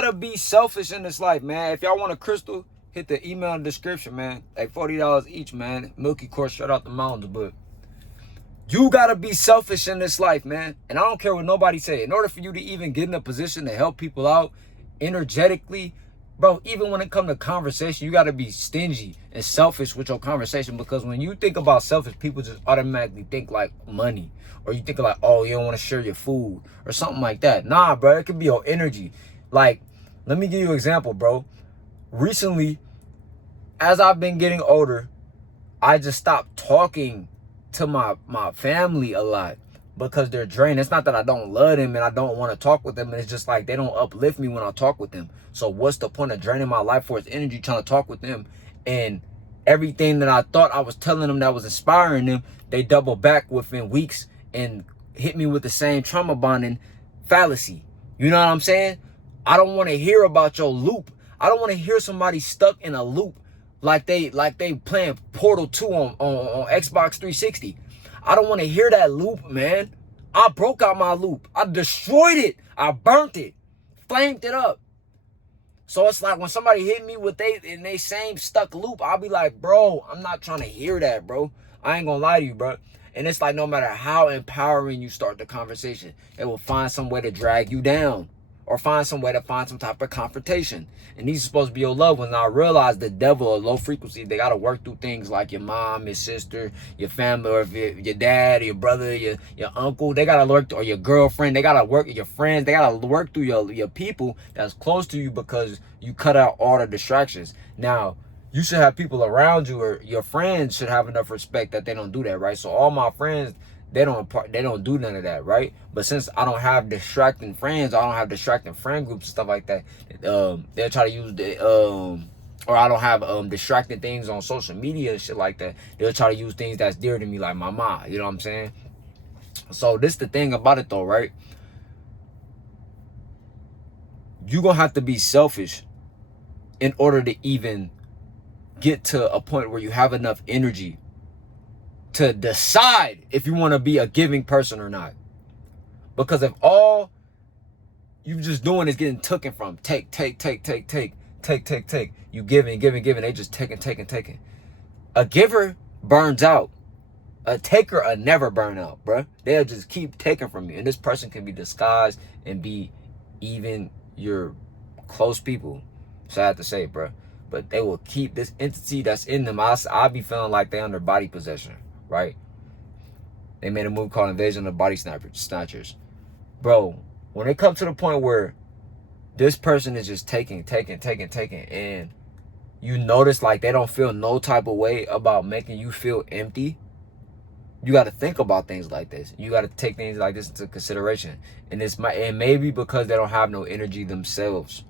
gotta be selfish in this life, man. If y'all want a crystal, hit the email in the description, man. Like $40 each, man. Milky course straight out the mountains, but you gotta be selfish in this life, man. And I don't care what nobody say. In order for you to even get in a position to help people out energetically, bro, even when it comes to conversation, you gotta be stingy and selfish with your conversation. Because when you think about selfish, people just automatically think like money. Or you think like, oh, you don't want to share your food or something like that. Nah, bro, it could be your energy. Like, let me give you an example, bro. Recently, as I've been getting older, I just stopped talking to my family a lot because they're drained. It's not that I don't love them and I don't want to talk with them, and it's just like they don't uplift me when I talk with them. So what's the point of draining my life force energy trying to talk with them, and everything that I thought I was telling them that was inspiring them, they double back within weeks and hit me with the same trauma bonding fallacy. You know what I'm saying? I don't want to hear about your loop. I don't want to hear somebody stuck in a loop like they playing Portal 2 on Xbox 360. I don't want to hear that loop, man. I broke out my loop. I destroyed it. I burnt it. Flamed it up. So it's like when somebody hit me with they same stuck loop, I'll be like, bro, I'm not trying to hear that, bro. I ain't gonna lie to you, bro. And it's like no matter how empowering you start the conversation, it will find some way to drag you down. Or find some way to find some type of confrontation. And these are supposed to be your loved ones. Now I realize the devil of low frequency, they got to work through things like your mom, your sister, your family, or your dad, your brother, your uncle. They got to work, or your girlfriend. They got to work, your friends. They got to work through your people that's close to you because you cut out all the distractions. Now, you should have people around you, or your friends should have enough respect that they don't do that, right? So all my friends, they don't do none of that, right? But since I don't have distracting friends, I don't have distracting friend groups and stuff like that, they'll try to use or I don't have distracting things on social media and shit like that. They'll try to use things that's dear to me, like my mom. You know what I'm saying? So this the thing about it though, right? You're gonna have to be selfish in order to even get to a point where you have enough energy to decide if you want to be a giving person or not. Because if all you just doing is getting taken from, take, you giving, they just taking. A giver burns out. A taker will never burn out, bruh. They'll just keep taking from you. And this person can be disguised and be even your close people. Sad to say, bruh. But they will keep this entity that's in them. I'll be feeling like they under body possession. Right? They made a movie called Invasion of Body Snatchers. Bro, when it comes to the point where this person is just taking, and you notice like they don't feel no type of way about making you feel empty, you got to think about things like this. You got to take things like this into consideration. And it may be because they don't have no energy themselves.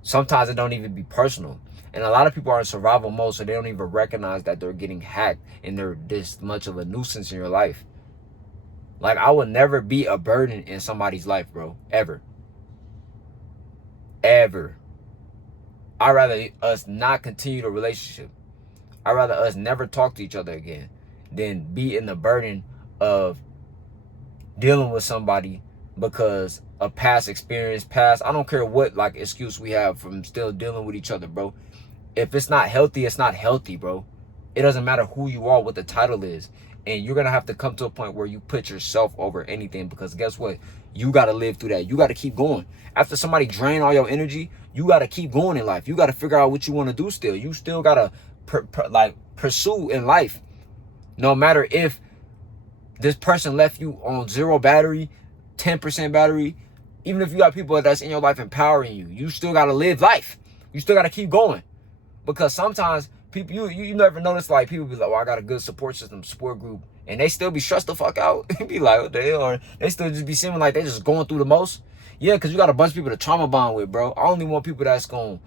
Sometimes it don't even be personal. And a lot of people are in survival mode, so they don't even recognize that they're getting hacked and they're this much of a nuisance in your life. Like, I would never be a burden in somebody's life, bro. Ever. Ever. I'd rather us not continue the relationship. I'd rather us never talk to each other again than be in the burden of dealing with somebody because of past experience, I don't care what like excuse we have from still dealing with each other, bro. If it's not healthy, it's not healthy, bro. It doesn't matter who you are, what the title is. And you're going to have to come to a point where you put yourself over anything, because guess what? You got to live through that. You got to keep going. After somebody drain all your energy, you got to keep going in life. You got to figure out what you want to do still. You still got to pursue in life. No matter if this person left you on 0 battery, 10% battery, even if you got people that's in your life empowering you, you still got to live life. You still got to keep going. Because sometimes people, you never notice, like, people be like, well, I got a good support system, support group, and they still be stressed the fuck out. Be like, what the hell? Or they still just be seeming like they just going through the most. Yeah, because you got a bunch of people to trauma bond with, bro. I only want people that's going,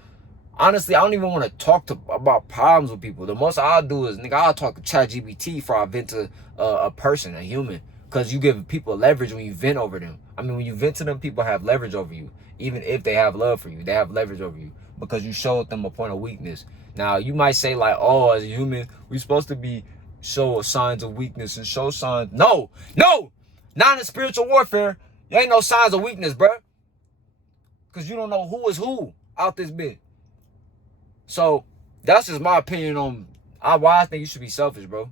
honestly, I don't even want to talk about problems with people. The most I'll do is, nigga, I'll talk to ChatGPT before I vent to a person, a human. Because you give people leverage when you vent over them. I mean, when you vent to them, people have leverage over you. Even if they have love for you, they have leverage over you. Because you showed them a point of weakness. Now, you might say, like, oh, as a human, we're supposed to show signs of weakness and show signs. No, not in spiritual warfare. There ain't no signs of weakness, bro. Because you don't know who is who out this bitch. So, that's just my opinion on why I think you should be selfish, bro.